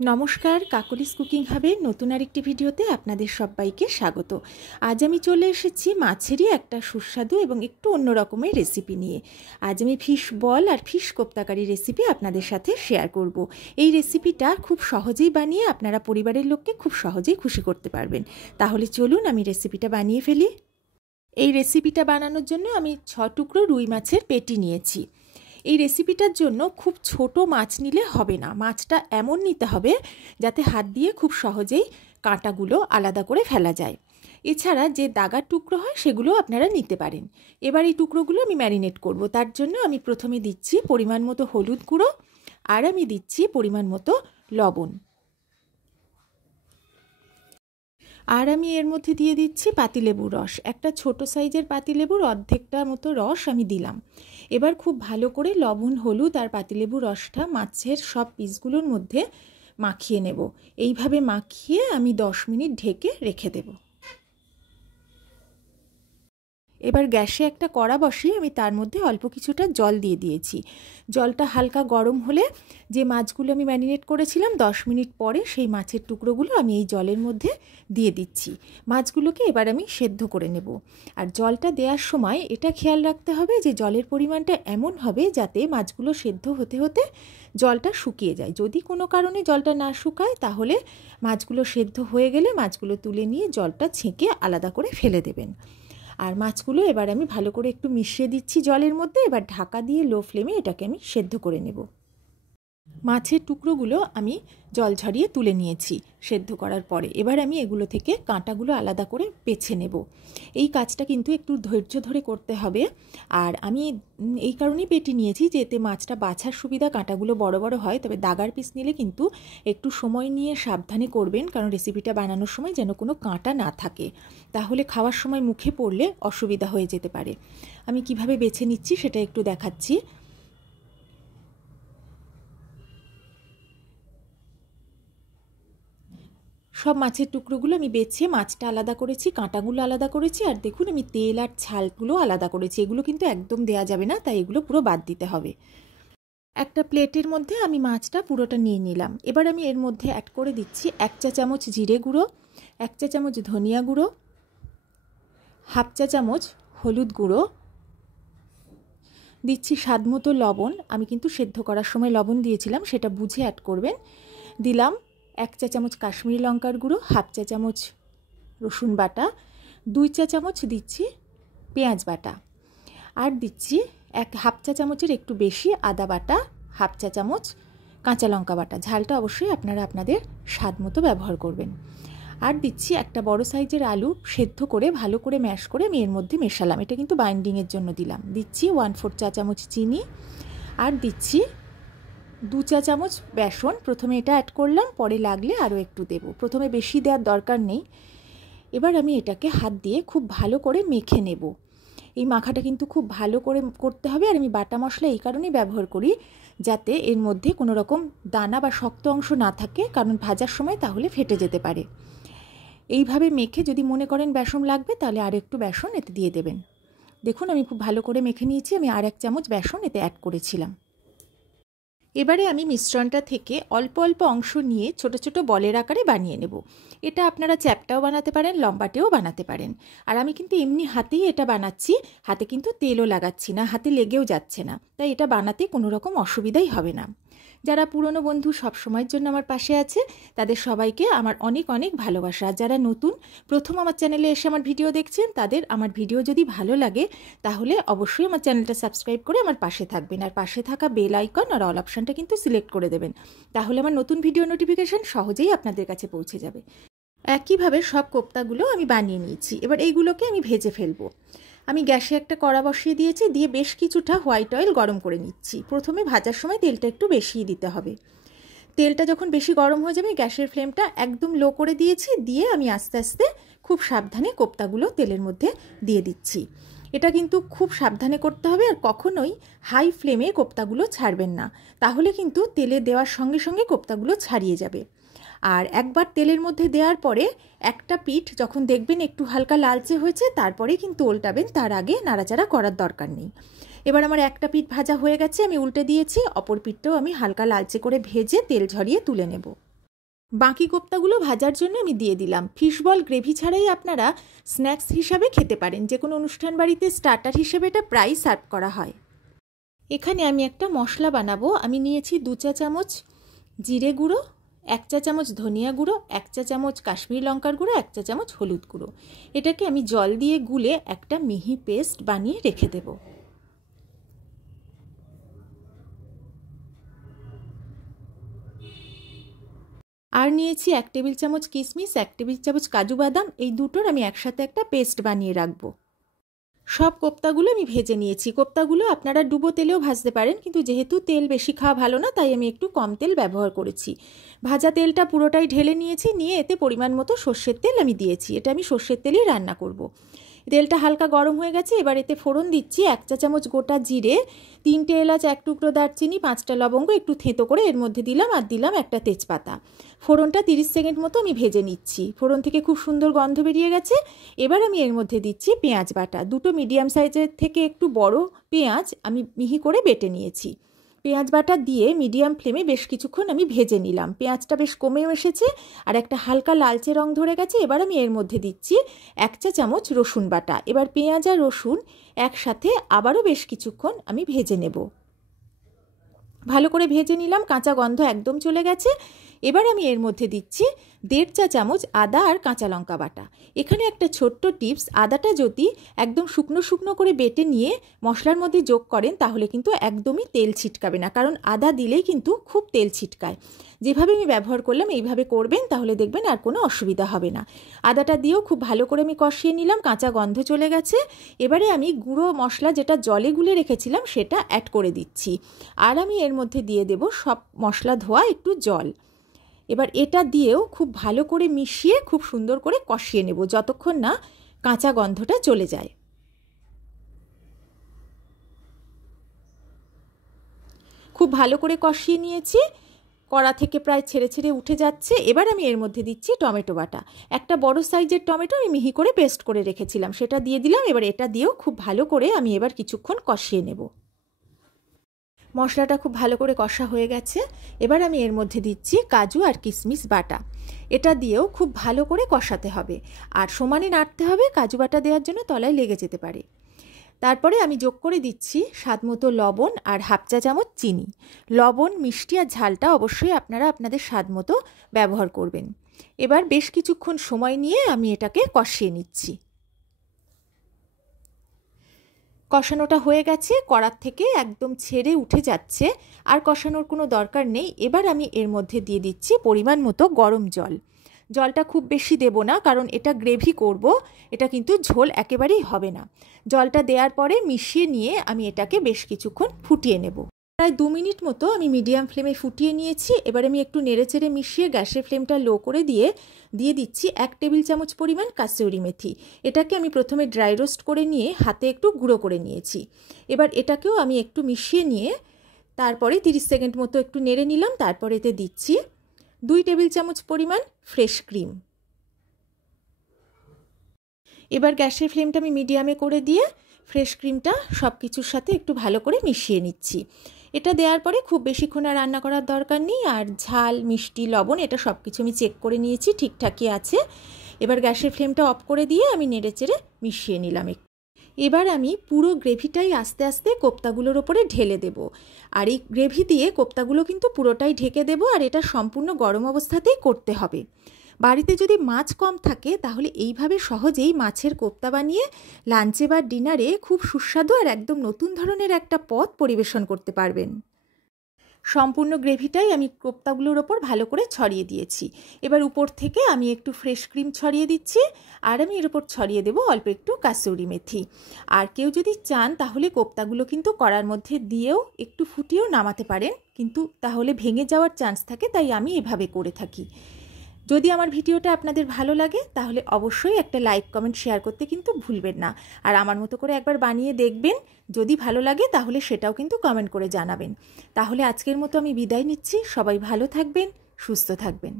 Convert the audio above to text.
নমস্কার, কাকলিস কুকিং হাবের নতুন আরেকটি ভিডিওতে আপনাদের সবাইকে স্বাগত। আজ আমি চলে এসেছি মাছেরই একটা সুস্বাদু এবং একটু অন্য রকমের রেসিপি নিয়ে। আজ আমি ফিশ বল আর ফিশ কোপ্তাকারি রেসিপি আপনাদের সাথে শেয়ার করব। এই রেসিপিটা খুব সহজেই বানিয়ে আপনারা পরিবারের লোককে খুব সহজেই খুশি করতে পারবেন। তাহলে চলুন আমি রেসিপিটা বানিয়ে ফেলি। এই রেসিপিটা বানানোর জন্য আমি 6 টুকরো রুই মাছের পেটি নিয়েছি। এই রেসিপিটার জন্য খুব ছোট মাছ নিলে হবে না, মাছটা এমন নিতে হবে যাতে হাত দিয়ে খুব সহজেই কাঁটাগুলো আলাদা করে ফেলা যায়। এছাড়া যে দাগার টুকরো হয় সেগুলো আপনারা নিতে পারেন। এবার এই টুকরোগুলো আমি ম্যারিনেট করব। তার জন্য আমি প্রথমে দিচ্ছি পরিমাণ মতো হলুদ গুঁড়ো, আর আমি দিচ্ছি পরিমাণ মতো লবণ, আর আমি এর মধ্যে দিয়ে দিচ্ছি পাতিলেবুর রস। একটা ছোট সাইজের পাতিলেবুর অর্ধেকটা মতো রস আমি দিলাম। এবার খুব ভালো করে লবণ, হলুদ আর পাতিলেবুর রসটা মাছের সব পিসগুলোর মধ্যে মাখিয়ে নেব। এইভাবে মাখিয়ে আমি 10 মিনিট ঢেকে রেখে দেব। এবার গ্যাসে একটা কড়া বসিয়ে আমি তার মধ্যে অল্প কিছুটা জল দিয়ে দিয়েছি। জলটা হালকা গরম হলে যে মাছগুলো আমি ম্যারিনেট করেছিলাম 10 মিনিট পরে সেই মাছের টুকরোগুলো আমি এই জলের মধ্যে দিয়ে দিচ্ছি। মাছগুলোকে এবার আমি সেদ্ধ করে নেব। আর জলটা দেওয়ার সময় এটা খেয়াল রাখতে হবে যে জলের পরিমাণটা এমন হবে যাতে মাছগুলো সেদ্ধ হতে হতে জলটা শুকিয়ে যায়। যদি কোনো কারণে জলটা না শুকায় তাহলে মাছগুলো সেদ্ধ হয়ে গেলে মাছগুলো তুলে নিয়ে জলটা ছেঁকে আলাদা করে ফেলে দেবেন। আর মাছগুলো এবার আমি ভালো করে একটু মিশিয়ে দিচ্ছি জলের মধ্যে। এবার ঢাকা দিয়ে লো ফ্লেমে এটাকে আমি সেদ্ধ করে নেব। মাছের টুকরোগুলো আমি জল ঝরিয়ে তুলে নিয়েছি সেদ্ধ করার পরে। এবার আমি এগুলো থেকে কাঁটাগুলো আলাদা করে বেছে নেব। এই কাজটা কিন্তু একটু ধৈর্য ধরে করতে হবে। আর আমি এই কারণেই পেটি নিয়েছি যে এতে মাছটা বাছার সুবিধা, কাঁটাগুলো বড় বড় হয়। তবে দাগার পিস নিলে কিন্তু একটু সময় নিয়ে সাবধানে করবেন, কারণ রেসিপিটা বানানোর সময় যেন কোনো কাঁটা না থাকে, তাহলে খাওয়ার সময় মুখে পড়লে অসুবিধা হয়ে যেতে পারে। আমি কিভাবে বেছে নিচ্ছি সেটা একটু দেখাচ্ছি। সব মাছের টুকরোগুলো আমি বেছে মাছটা আলাদা করেছি, কাঁটাগুলো আলাদা করেছি, আর দেখুন আমি তেল আর ছালগুলো আলাদা করেছি। এগুলো কিন্তু একদম দেয়া যাবে না, তাই এগুলো পুরো বাদ দিতে হবে। একটা প্লেটের মধ্যে আমি মাছটা পুরোটা নিয়ে নিলাম। এবার আমি এর মধ্যে অ্যাড করে দিচ্ছি 1 চা চামচ জিরে গুঁড়ো, 1 চা চামচ ধনিয়া গুঁড়ো, হাফ চা চামচ হলুদ গুঁড়ো, দিচ্ছি স্বাদ মতো লবণ। আমি কিন্তু সেদ্ধ করার সময় লবণ দিয়েছিলাম, সেটা বুঝে অ্যাড করবেন। দিলাম 1 চা চামচ কাশ্মীরি লঙ্কার গুঁড়ো, হাফ চা চামচ রসুন বাটা, 2 চা চামচ দিচ্ছি পেঁয়াজ বাটা, আর দিচ্ছি হাফ চা চামচের একটু বেশি আদা বাটা, হাফ চা চামচ কাঁচা লঙ্কা বাটা। ঝালটা অবশ্যই আপনারা আপনাদের স্বাদ মতো ব্যবহার করবেন। আর দিচ্ছি একটা বড় সাইজের আলু সেদ্ধ করে ভালো করে ম্যাশ করে আমি এর মধ্যে মেশালাম। এটা কিন্তু বাইন্ডিংয়ের জন্য দিলাম। দিচ্ছি 1/4 চা চামচ চিনি, আর দিচ্ছি 2 চা চামচ বেসন। প্রথমে এটা অ্যাড করলাম, পরে লাগলে আরও একটু দেব, প্রথমে বেশি দেওয়ার দরকার নেই। এবার আমি এটাকে হাত দিয়ে খুব ভালো করে মেখে নেব। এই মাখাটা কিন্তু খুব ভালো করে করতে হবে। আর আমি বাটা মশলা এই কারণেই ব্যবহার করি যাতে এর মধ্যে কোনো রকম দানা বা শক্ত অংশ না থাকে, কারণ ভাজার সময় তাহলে ফেটে যেতে পারে। এইভাবে মেখে যদি মনে করেন বেসন লাগবে তাহলে আর একটু বেসন এতে দিয়ে দেবেন। দেখুন আমি খুব ভালো করে মেখে নিয়েছি। আমি আর 1 চামচ বেসন এতে অ্যাড করেছিলাম। এবারে আমি মিশ্রণটা থেকে অল্প অল্প অংশ নিয়ে ছোট ছোট বলের আকারে বানিয়ে নেব। এটা আপনারা চ্যাপ্টাও বানাতে পারেন, লম্বাটেও বানাতে পারেন। আর আমি কিন্তু এমনি হাতেই এটা বানাচ্ছি, হাতে কিন্তু তেলও লাগাচ্ছি না, হাতে লেগেও যাচ্ছে না, তাই এটা বানাতে কোনো রকম অসুবিধাই হবে না। যারা পুরনো বন্ধু সব সময়ের জন্য আমার পাশে আছে তাদের সবাইকে আমার অনেক অনেক ভালোবাসা। আর যারা নতুন প্রথম আমার চ্যানেলে এসে আমার ভিডিও দেখছেন তাদের আমার ভিডিও যদি ভালো লাগে তাহলে অবশ্যই আমার চ্যানেলটা সাবস্ক্রাইব করে আমার পাশে থাকবেন। আর পাশে থাকা বেল আইকন আর অল অপশানটা কিন্তু সিলেক্ট করে দেবেন, তাহলে আমার নতুন ভিডিও নোটিফিকেশান সহজেই আপনাদের কাছে পৌঁছে যাবে। একইভাবে সব কোপ্তাগুলো আমি বানিয়ে নিয়েছি। এবার এইগুলোকে আমি ভেজে ফেলবো। আমি গ্যাসে একটা কড়া বসিয়ে দিয়েছি, দিয়ে বেশ কিছুটা হোয়াইট অয়েল গরম করে নিচ্ছি। প্রথমে ভাজার সময় তেলটা একটু বেশিই দিতে হবে। তেলটা যখন বেশি গরম হয়ে যাবে গ্যাসের ফ্লেমটা একদম লো করে দিয়েছি, দিয়ে আমি আস্তে আস্তে খুব সাবধানে কোপ্তাগুলো তেলের মধ্যে দিয়ে দিচ্ছি। এটা কিন্তু খুব সাবধানে করতে হবে, আর কখনোই হাই ফ্লেমে কোপ্তাগুলো ছাড়বেন না, তাহলে কিন্তু তেলে দেওয়ার সঙ্গে সঙ্গে কোপ্তাগুলো ছাড়িয়ে যাবে। আর একবার তেলের মধ্যে দেওয়ার পরে একটা পিঠ যখন দেখবেন একটু হালকা লালচে হয়েছে তারপরেই কিন্তু উল্টাবেন, তার আগে নাড়াচাড়া করার দরকার নেই। এবার আমার একটা পিঠ ভাজা হয়ে গেছে, আমি উল্টে দিয়েছি। অপর পিঠটাও আমি হালকা লালচে করে ভেজে তেল ঝরিয়ে তুলে নেব। বাকি কোপ্তাগুলো ভাজার জন্য আমি দিয়ে দিলাম। ফিশ বল গ্রেভি ছাড়াই আপনারা স্ন্যাক্স হিসাবে খেতে পারেন, যে কোনো অনুষ্ঠান বাড়িতে স্টার্টার হিসেবে এটা প্রায় সার্ভ করা হয়। এখানে আমি একটা মশলা বানাবো। আমি নিয়েছি 2 চা চামচ জিরে গুঁড়ো, 1 চা চামচ ধনিয়া গুঁড়ো, 1 চা চামচ কাশ্মীরি লঙ্কার গুঁড়ো, 1 চা চামচ হলুদ গুঁড়ো। এটাকে আমি জল দিয়ে গুলে একটা মিহি পেস্ট বানিয়ে রেখে দেব। আর নিয়েছি 1 টেবিল চামচ কিশমিশ, 1 টেবিল চামচ কাজু বাদাম। এই দুটোর আমি একসাথে একটা পেস্ট বানিয়ে রাখবো। সব কোপ্তাগুলো আমি ভেজে নিয়েছি। কোপ্তাগুলো আপনারা ডুবো তেলেও ভাজতে পারেন, কিন্তু যেহেতু তেল বেশি খাওয়া ভালো না, তাই আমি একটু কম তেল ব্যবহার করেছি। ভাজা তেলটা পুরোটাই ঢেলে নিয়েছি, নিয়ে এতে পরিমাণ মতো সর্ষের তেল আমি দিয়েছি। এটা আমি সর্ষের তেলেই রান্না করব। তেলটা হালকা গরম হয়ে গেছে। এবার এতে ফোড়ন দিচ্ছি 1 চা চামচ গোটা জিরে, 3টে এলাচ, 1 টুকরো দারচিনি, 5টা লবঙ্গ একটু থেঁতো করে এর মধ্যে দিলাম, আর দিলাম একটা তেজপাতা। ফোড়নটা 30 সেকেন্ড মতো আমি ভেজে নিচ্ছি। ফোড়ন থেকে খুব সুন্দর গন্ধ বেরিয়ে গেছে। এবার আমি এর মধ্যে দিচ্ছি পেঁয়াজ বাটা। 2টো মিডিয়াম সাইজের থেকে একটু বড় পেঁয়াজ আমি মিহি করে বেটে নিয়েছি। পেঁয়াজ বাটা দিয়ে মিডিয়াম ফ্লেমে বেশ কিছুক্ষণ আমি ভেজে নিলাম। পেঁয়াজটা বেশ কমেও এসেছে আর একটা হালকা লালচে রং ধরে গেছে। এবার আমি এর মধ্যে দিচ্ছি 1 চা চামচ রসুন বাটা। এবার পেঁয়াজ আর রসুন একসাথে আবারও বেশ কিছুক্ষণ আমি ভেজে নেব। ভালো করে ভেজে নিলাম, কাঁচা গন্ধ একদম চলে গেছে। এবার আমি এর মধ্যে দিচ্ছি 1.5 চা চামচ আদা আর কাঁচা লঙ্কা বাটা। এখানে একটা ছোট্ট টিপস, আদাটা যদি একদম শুকনো শুকনো করে বেটে নিয়ে মশলার মধ্যে যোগ করেন তাহলে কিন্তু একদমই তেল ছিটকাবে না, কারণ আদা দিলেই কিন্তু খুব তেল ছিটকায়। যেভাবে আমি ব্যবহার করলাম এইভাবে করবেন, তাহলে দেখবেন আর কোনো অসুবিধা হবে না। আদাটা দিয়েও খুব ভালো করে আমি কষিয়ে নিলাম, কাঁচা গন্ধ চলে গেছে। এবারে আমি গুঁড়ো মশলা যেটা জলে গুলে রেখেছিলাম সেটা অ্যাড করে দিচ্ছি, আর আমি এর মধ্যে দিয়ে দেব সব মশলা ধোয়া একটু জল। এবার এটা দিয়েও খুব ভালো করে মিশিয়ে খুব সুন্দর করে কষিয়ে নেব, যতক্ষণ না কাঁচা গন্ধটা চলে যায়। খুব ভালো করে কষিয়ে নিয়েছি, কড়া থেকে প্রায় ছেড়ে ছেড়ে উঠে যাচ্ছে। এবার আমি এর মধ্যে দিচ্ছি টমেটো বাটা। একটা বড় সাইজের টমেটো আমি মিহি করে পেস্ট করে রেখেছিলাম, সেটা দিয়ে দিলাম। এবার এটা দিয়েও খুব ভালো করে আমি এবার কিছুক্ষণ কষিয়ে নেব। মশলাটা খুব ভালো করে কষা হয়ে গেছে। এবার আমি এর মধ্যে দিচ্ছি কাজু আর কিশমিশ বাটা। এটা দিয়েও খুব ভালো করে কষাতে হবে, আর সমানে নাড়তে হবে, কাজু বাটা দেওয়ার জন্য তলায় লেগে যেতে পারে। তারপরে আমি যোগ করে দিচ্ছি স্বাদ মতো লবণ আর 1/2 চা চামচ চিনি। লবণ, মিষ্টি আর ঝালটা অবশ্যই আপনারা আপনাদের স্বাদ মতো ব্যবহার করবেন। এবার বেশ কিছুক্ষণ সময় নিয়ে আমি এটাকে কষিয়ে নিচ্ছি। কষানোটা হয়ে গেছে, কড়ার থেকে একদম ছেড়ে উঠে যাচ্ছে, আর কষানোর কোনো দরকার নেই। এবার আমি এর মধ্যে দিয়ে দিচ্ছি পরিমাণ মতো গরম জল। জলটা খুব বেশি দেব না, কারণ এটা গ্রেভি করব, এটা কিন্তু ঝোল একেবারেই হবে না। জলটা দেওয়ার পরে মিশিয়ে নিয়ে আমি এটাকে বেশ কিছুক্ষণ ফুটিয়ে নেব। প্রায় 2 মিনিট মতো আমি মিডিয়াম ফ্লেমে ফুটিয়ে নিয়েছি। এবার আমি একটু নেড়েচেড়ে মিশিয়ে গ্যাসের ফ্লেমটা লো করে দিয়ে দিচ্ছি 1 টেবিল চামচ পরিমাণ কাসুরি মেথি। এটাকে আমি প্রথমে ড্রাই রোস্ট করে নিয়ে হাতে একটু গুঁড়ো করে নিয়েছি। এবার এটাকেও আমি একটু মিশিয়ে নিয়ে তারপরে 30 সেকেন্ড মতো একটু নেড়ে নিলাম। তারপর এতে দিচ্ছি 2 টেবিল চামচ পরিমাণ ফ্রেশ ক্রিম। এবার গ্যাসের ফ্লেমটা আমি মিডিয়ামে করে দিয়ে ফ্রেশ ক্রিমটা সব কিছুর সাথে একটু ভালো করে মিশিয়ে নিচ্ছি। এটা দেওয়ার পরে খুব বেশিক্ষণ আর রান্না করার দরকার নেই। আর ঝাল, মিষ্টি, লবণ এটা সব কিছু আমি চেক করে নিয়েছি, ঠিকঠাকই আছে। এবার গ্যাসের ফ্লেমটা অফ করে দিয়ে আমি নেড়েচেড়ে মিশিয়ে নিলাম। এবার আমি পুরো গ্রেভিটাই আস্তে আস্তে কোপ্তাগুলোর ওপরে ঢেলে দেব, আর এই গ্রেভি দিয়ে কোপ্তাগুলো কিন্তু পুরোটাই ঢেকে দেব, আর এটা সম্পূর্ণ গরম অবস্থাতেই করতে হবে। বাড়িতে যদি মাছ কম থাকে তাহলে এইভাবে সহজেই মাছের কোপ্তা বানিয়ে লাঞ্চে বা ডিনারে খুব সুস্বাদু আর একদম নতুন ধরনের একটা পদ পরিবেশন করতে পারবেন। সম্পূর্ণ গ্রেভিটাই আমি কোপ্তাগুলোর ওপর ভালো করে ছড়িয়ে দিয়েছি। এবার উপর থেকে আমি একটু ফ্রেশ ক্রিম ছড়িয়ে দিচ্ছি, আর আমি এর উপর ছড়িয়ে দেবো অল্প একটু কাসুরি মেথি। আর কেউ যদি চান তাহলে কোপ্তাগুলো কিন্তু কড়ার মধ্যে দিয়েও একটু ফুটিয়েও নামাতে পারেন, কিন্তু তাহলে ভেঙে যাওয়ার চান্স থাকে, তাই আমি এভাবে করে থাকি। যদি আমার ভিডিওটা আপনাদের ভালো লাগে তাহলে অবশ্যই একটা লাইক, কমেন্ট, শেয়ার করতে কিন্তু ভুলবেন না। আর আমার মতো করে একবার বানিয়ে দেখবেন, যদি ভালো লাগে তাহলে সেটাও কিন্তু কমেন্ট করে জানাবেন। তাহলে আজকের মতো আমি বিদায় নিচ্ছি। সবাই ভালো থাকবেন, সুস্থ থাকবেন।